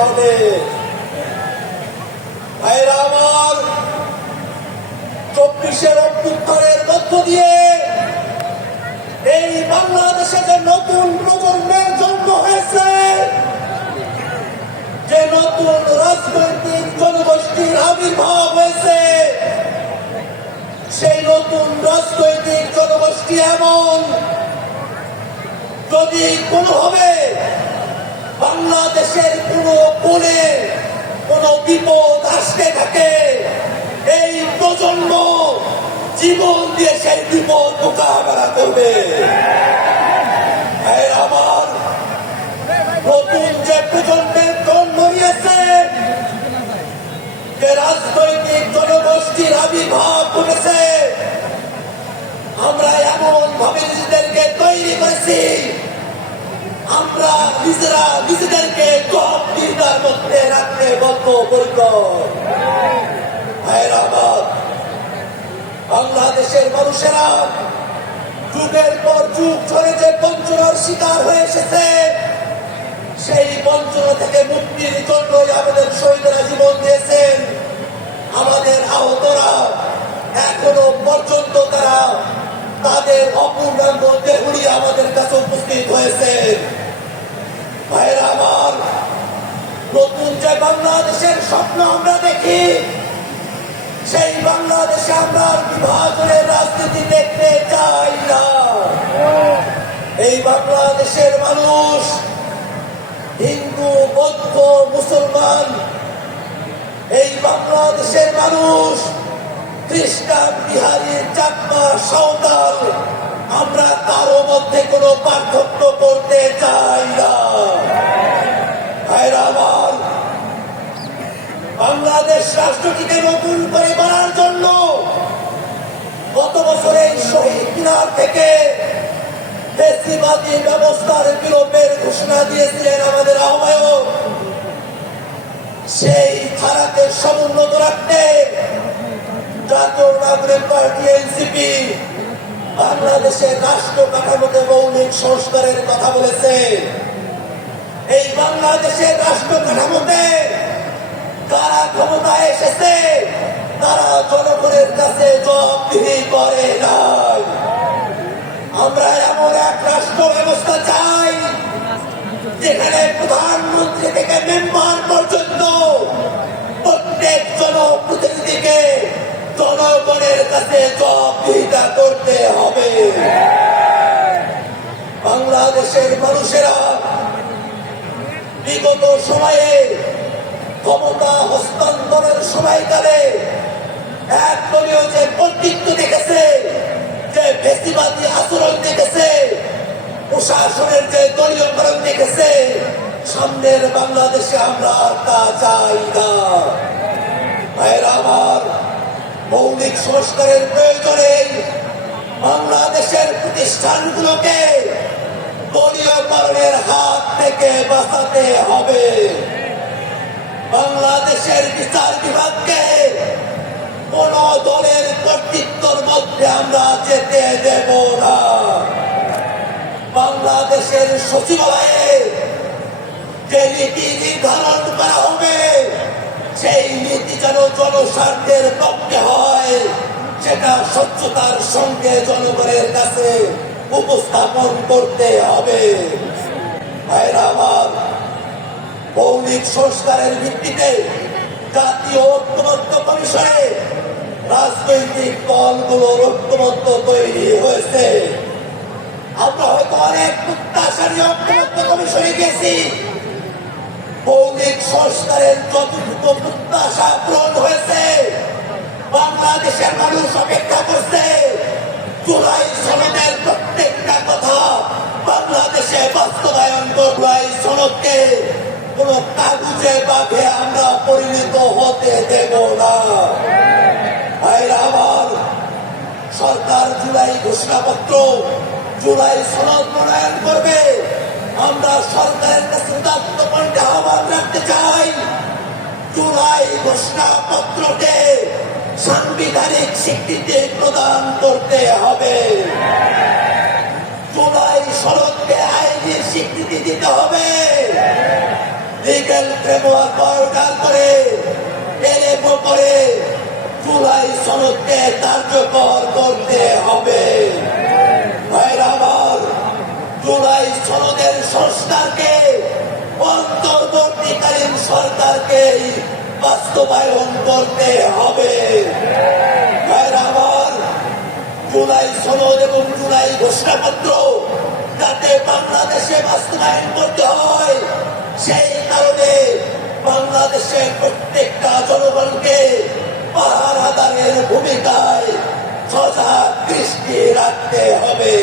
হবে। ভাইরা আমার, 24-এর অভ্যুত্থানের মধ্য দিয়ে এই বাংলাদেশে যে নতুন প্রজন্মের জন্ম হয়েছে, যে নতুন রাজনৈতিক জনগোষ্ঠীর আবির্ভাব হয়েছে, সেই নতুন রাজনৈতিক জনগোষ্ঠী এমন, যদি কোনোভাবে বাংলাদেশের কোনো কোণে কোনো বিপদ আসতে থাকে, এই প্রজন্ম জীবন দিয়ে সেই বিপদ মোকাবেলা করবে। আমার নতুন যে প্রজন্মের জন্ম নিয়েছে, যে রাজনৈতিক জনগোষ্ঠীর আবির্ভাব ঘটেছে, আমরা এমন ভাবে নিজেদেরকে তৈরি করেছি, আমরা নিজেরা নিজেদেরকে জবাবদিহিতার মধ্যে রাখতে বদ্ধপরিকর। বাংলাদেশের মানুষেরা যুগের পর যুগ ধরে যে বঞ্চনার শিকার হয়ে এসেছে, সেই বঞ্চনা থেকে মুক্তির জন্যই আমাদের শহীদরা জীবন দিয়েছেন। আমাদের আহতরা এখনো পর্যন্ত তারা তাদের অপূর্ণাঙ্গ দেহগুলি আমাদের কাছে উপস্থিত হয়েছে। ভাইরা আমার, নতুন যে বাংলাদেশের স্বপ্ন আমরা দেখি, সেই বাংলাদেশে আমরা বিভাজনের রাজনীতি দেখতে চাই না। এই বাংলাদেশের মানুষ হিন্দু, বৌদ্ধ, মুসলমান, এই বাংলাদেশের মানুষ খ্রিস্টান, বিহারি, চাকমা, সাঁওতাল, আমরা কারো মধ্যে কোনো পার্থক্য করতে চাই না। ভাইরা আমার, বাংলাদেশ রাষ্ট্রটিকে নতুন করে গড়ার জন্য গত বছরে শহীদ মিনার থেকে ফ্যাসিবাদী ব্যবস্থার বিলোপের ঘোষণা দিয়েছিলেন আমাদের আহ্বায়ক। সেই ধারাকে সমুন্নত রাখতে জাতীয় নাগরিক পার্টি এনসিপি বাংলাদেশের রাষ্ট্র কাঠামোতে মৌলিক সংস্কারের কথা বলেছে। এই বাংলাদেশের রাষ্ট্র কাঠামোতে যারা ক্ষমতায় এসেছে, তারা জনগণের কাছে জবাবদিহি করে নাই। আমরা এমন এক রাষ্ট্র ব্যবস্থা চাই, যেখানে প্রধানমন্ত্রী থেকে মেম্বার পর্যন্ত প্রত্যেক জনপ্রতিনিধিকে জনগণের কাছে জবাবদিহিতা করতে হবে। বাংলাদেশের মানুষেরা বিগত সময়ে ক্ষমতা হস্তান্তরের সময়কালে একদলীয় যে কর্তৃত্ব দেখেছে, যে ফ্যাসিবাদী আচরণ দেখেছে, প্রশাসনের যে দলীয়করণ দেখেছে, সামনের বাংলাদেশে আমরা তা চাই না। ভাইরা আমার, মৌলিক সংস্কারের প্রয়োজনে বাংলাদেশের প্রতিষ্ঠানগুলোকে দলীয়করণের হাত থেকে বাঁচাতে হবে। বাংলাদেশের বিচার বিভাগকে কোন দলের কর্তৃত্বের মধ্যে আমরা যেতে দেব না। বাংলাদেশের সচিবালয়ে যে নীতি নির্ধারণ করা হবে, সেই নীতি যেন জনস্বার্থের পক্ষে হয়, সেটা স্বচ্ছতার সঙ্গে জনগণের কাছে উপস্থাপন করতে হবে। ভাইরা আমার, মৌলিক সংস্কারের ভিত্তিতে জাতীয় ঐক্যমত্য কমিশনে রাজনৈতিক দলগুলোর ঐক্যমত্য তৈরি হয়েছে। আমরা হয়তো অনেক প্রত্যাশা নিয়ে ঐক্যমত্য কমিশনে গেছি, মৌলিক সংস্কারের যতটুকু প্রত্যাশা পূরণ হয়েছে, বাংলাদেশের মানুষ অপেক্ষা করছে জুলাই সনদের প্রত্যেকটা কথা বাংলাদেশে বাস্তবায়ন করব। এই সনদকে কোন কাগজে বাঘে আমরা পরিণত হতে দেব না। ভাইরা আমার, সরকার জুলাই ঘোষণাপত্র, জুলাই সনদ প্রণয়ন করবে। আমরা সরকারের কাছে উদাত্ত কণ্ঠে আহ্বান রাখতে চাই, জুলাই ঘোষণাপত্রকে সাংবিধানিক স্বীকৃতি প্রদান করতে হবে। জুলাই সনদকে আইনি স্বীকৃতি দিতে হবে। লিগ্যাল ফ্রেমওয়ার্ক অর্ডার করে এলএমও করে জুলাই সনদকে কার্যকর করতে হবে। ভাইরা আমার, জুলাই সনদের সংস্কারকে অন্তর্বর্তীকালীন সরকারকে বাস্তবায়ন করতে হবে। ভাইরা আমার, জুলাই সনদ এবং জুলাই ঘোষণাপত্র যাতে বাংলাদেশে বাস্তবায়ন করতে হয়, সেই কারণে বাংলাদেশের প্রত্যেকটা জনগণকে পাহারাদারের ভূমিকায় সজাগ দৃষ্টি রাখতে হবে।